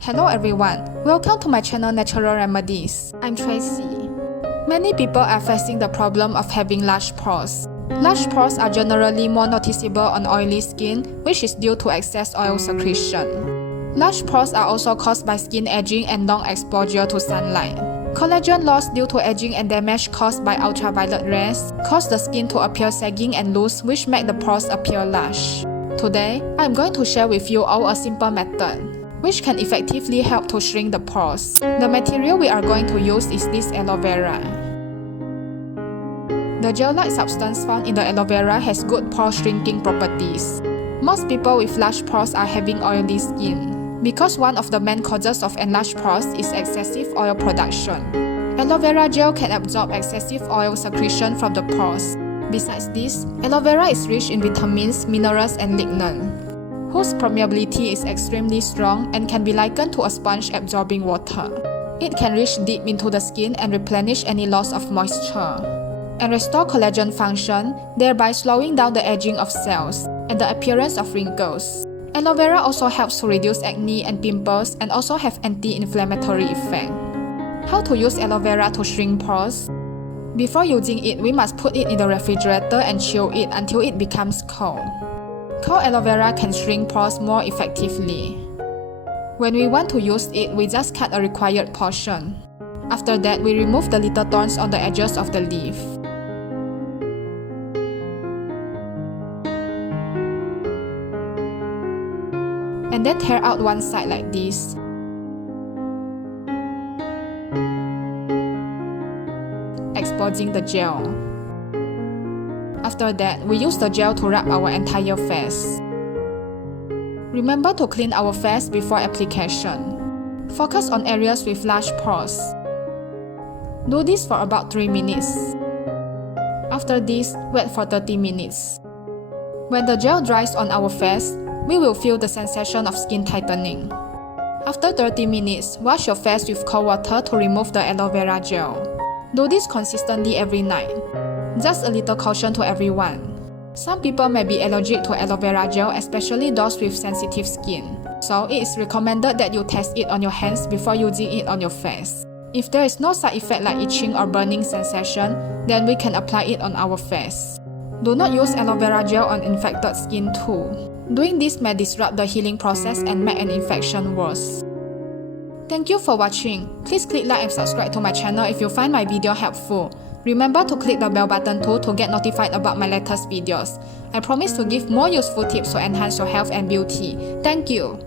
Hello everyone, welcome to my channel Natural Remedies. I'm Tracy. Many people are facing the problem of having large pores. Large pores are generally more noticeable on oily skin, which is due to excess oil secretion. Large pores are also caused by skin aging and long exposure to sunlight. Collagen loss due to aging and damage caused by ultraviolet rays cause the skin to appear sagging and loose, which make the pores appear large. Today, I'm going to share with you all a simple method which can effectively help to shrink the pores. The material we are going to use is this aloe vera. The gel-like substance found in the aloe vera has good pore shrinking properties. Most people with large pores are having oily skin, because one of the main causes of enlarged pores is excessive oil production. Aloe vera gel can absorb excessive oil secretion from the pores. Besides this, aloe vera is rich in vitamins, minerals, and lignin, whose permeability is extremely strong and can be likened to a sponge absorbing water. It can reach deep into the skin and replenish any loss of moisture, and restore collagen function, thereby slowing down the aging of cells and the appearance of wrinkles. Aloe vera also helps to reduce acne and pimples and also have anti-inflammatory effect. How to use aloe vera to shrink pores? Before using it, we must put it in the refrigerator and chill it until it becomes cold. Cold aloe vera can shrink pores more effectively. When we want to use it, we just cut a required portion. After that, we remove the little thorns on the edges of the leaf. And then tear out one side like this. Exposing the gel. After that, we use the gel to rub our entire face. Remember to clean our face before application. Focus on areas with large pores. Do this for about 3 minutes. After this, wait for 30 minutes. When the gel dries on our face, we will feel the sensation of skin tightening. After 30 minutes, wash your face with cold water to remove the aloe vera gel. Do this consistently every night. Just a little caution to everyone. Some people may be allergic to aloe vera gel, especially those with sensitive skin. So it is recommended that you test it on your hands before using it on your face. If there is no side effect like itching or burning sensation, then we can apply it on our face. Do not use aloe vera gel on infected skin too. Doing this may disrupt the healing process and make an infection worse. Thank you for watching. Please click like and subscribe to my channel if you find my video helpful. Remember to click the bell button too to get notified about my latest videos. I promise to give more useful tips to enhance your health and beauty. Thank you!